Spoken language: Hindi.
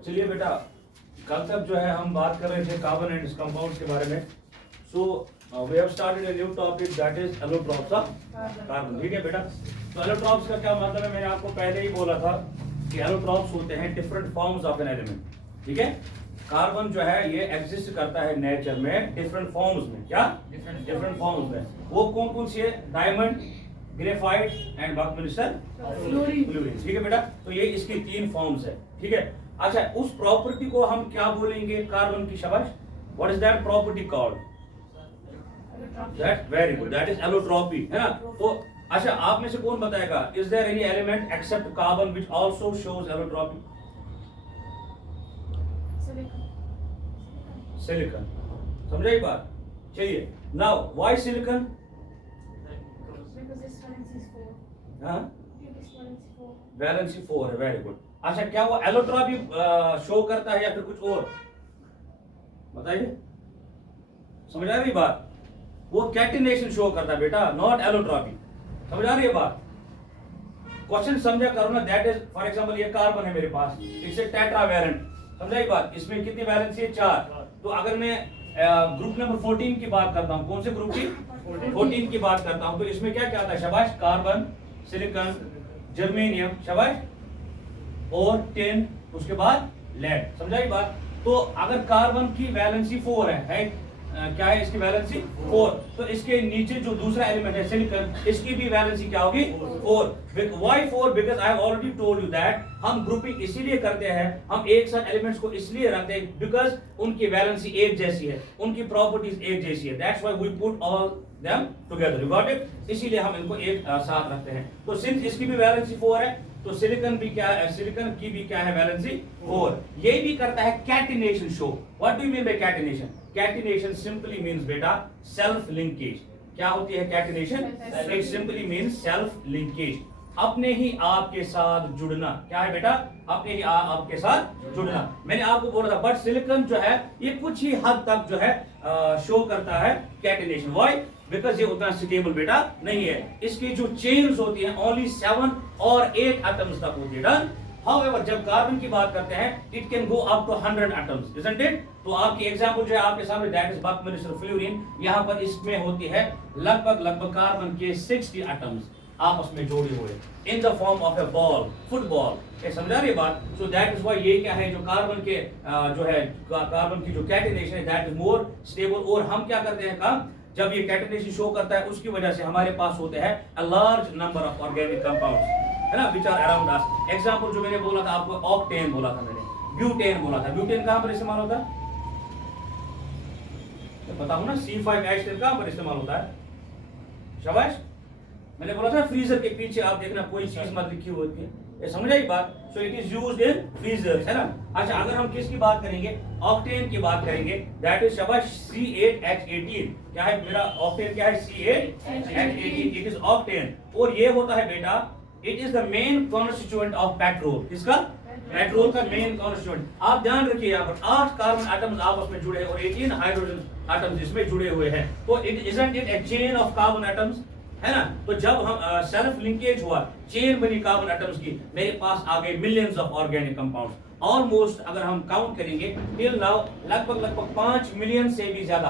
चलिए बेटा, कल तक जो है हम बात कर रहे थे कार्बन एंड इट्स कंपाउंड्स के बारे में। So we have started a new topic that is allotropes of carbon. ठीक है बेटा, तो एलोट्रॉप्स का क्या मतलब है, मैंने आपको पहले ही बोला था कि एलोट्रॉप्स होते हैं different forms of an element. ठीक है, कार्बन जो है ये एग्जिस्ट करता है नेचर में डिफरेंट फॉर्म्स में। क्या डिफरेंट फॉर्म्स में? वो कौन कौन सी है? Diamond, graphite and Buckminster fluorine. ठीक है बेटा, तो ये इसकी 3 फॉर्म्स है। ठीक है, अच्छा उस प्रॉपर्टी को हम क्या बोलेंगे कार्बन की? शाबाश, what is that property called? That very good, that is allotropy, है ना। तो अच्छा, आप में से कौन बताएगा, is there any element except carbon which also shows allotropy? Silicon. समझाई बात? चलिए, नाउ व्हाई सिलिकॉन? हाँ, वैलेंसी 4 है। Very good. अच्छा, क्या वो एलोट्रॉपी शो करता है या फिर कुछ और? बताइए, समझ आ रही बात? वो कैटिनेशन शो करता है बेटा, नॉट एलोट्रॉपी। समझ आ रही है बात? क्वेश्चन समझा करो ना। दैट इज फॉर एग्जांपल ये कार्बन है मेरे पास, इट्स ए टेट्रावैलेंट। समझाई बात? इसमें कितनी वैलेंसी है? 4। तो अगर मैं ग्रुप नंबर 14 की बात करता हूं, कौन से ग्रुप की? 14 की बात करता हूं, तो इसमें क्या क्या आता है? शाबाश, कार्बन, सिलिकॉन, जर्मेनियम, शाबाश, और टिन, उसके बाद लेड। समझाई बात? तो अगर कार्बन की वैलेंसी 4 है क्या है इसकी वैलेंसी? 4। तो इसके नीचे जो दूसरा एलिमेंट है सिलिकॉन, इसकी भी वैलेंसी क्या होगी? 4। Why 4? Because I have already told you that हम ग्रुपिंग इसीलिए करते हैं, हम एक साथ एलिमेंट्स को इसलिए रखते हैं बिकॉज उनकी वैलेंसी एक जैसी है, उनकी प्रॉपर्टीज एक जैसी है। That's why we put all them together. You got it? इसीलिए हम इनको एक साथ रखते हैं। तो सिंस इसकी भी वैलेंसी 4 है, तो सिलिकॉन भी क्या है? सिलिकॉन की भी क्या है? वैलेंसी 4। ये भी करता है catenation show. What do you mean by catenation? Catenation simply means बेटा सेल्फ लिंकेज। क्या होती है catenation? It simply means self linkage, अपने ही आपके साथ जुड़ना। क्या है बेटा? अपने ही आपके साथ जुड़ना। मैंने आपको बोला था, बट सिलिकॉन जो है ये कुछ ही हद तक जो है शो करता है कैटिनेशन। व्हाई? बिकॉज ये उतना स्टेबल बेटा नहीं है। इसकी जो चेन्स होती हैं ओनली 7 और 8 एटम्स तक होती है। डन। However, जब कार्बन की बात करते हैं, it can go up to 100 atoms, isn't it? तो आपकी एग्जांपल जो है आपके सामने, दैट इज बकमिंस्टर फ्लोरीन। यहाँ पर इसमें होती है लगभग कार्बन के 60 एटम्स आपस में जोड़े हुए in the form of A ball, football. ये समझा रही बात? सो दैट इज व्हाई ये क्या है, जो कार्बन के जो है कार्बन की जो कैटिनेशन है दैट इज मोर स्टेबल। और हम क्या करते हैं काम, जब ये कैटिनेशन शो करता है उसकी वजह से हमारे पास होते हैं a large number of organic compounds, है ना, which are around us. Example जो मैंने बोला था आपको, ऑक्टेन बोला था मैंने, ब्यूटेन बोला था। ब्यूटेन कहां पर इस्तेमाल होता है? तो बताऊं ना, C5H10 कहां पर इस्तेमाल होता है? शाबाश, मैंने बोला था फ्रीजर के पीछे आप देखना कोई चीज मत लिखी होती है। ये समझ आई बात? So it is used in freezers, है ना। अच्छा, अगर हम किसकी बात करेंगे, ऑक्टेन की बात करेंगे, दैट इज शाबाश C8H18। क्या है मेरा ऑक्टेन? क्या है? C8H18। It is octane. और ये होता है बेटा, it is the main constituent of petrol. किसका? पेट्रोल का मेन कॉन्स्टिट्यूएंट। आप ध्यान रखिए, यहाँ पर 8 कार्बन एटम्स आपस में जुड़े हैं और 18 हाइड्रोजन एटम्स इसमें जुड़े हुए हैं। तो it isn't it A chain of carbon atoms, है ना। तो जब हम सेल्फ लिंकेज हुआ, चेन बनी कार्बन एटम्स की, मेरे पास आ गए millions of organic compounds. Almost अगर हम काउंट करेंगे टिल नाउ लगभग 5 मिलियन से भी ज्यादा